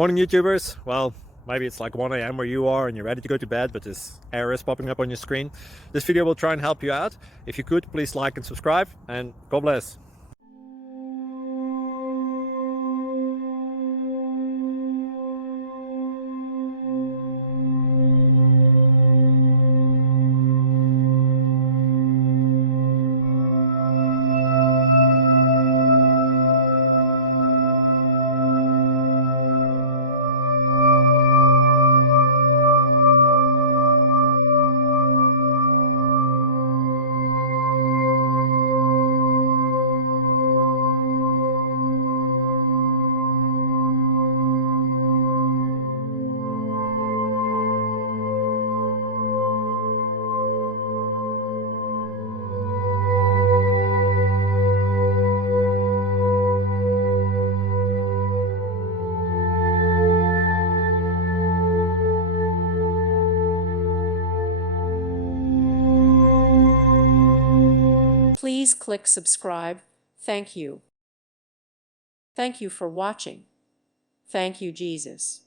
Morning YouTubers. Well, maybe it's like 1 a.m. where you are and you're ready to go to bed, but this error is popping up on your screen. This video will try and help you out. If you could, please like and subscribe, and God bless. Please click subscribe. Thank you. Thank you for watching. Thank you, Jesus.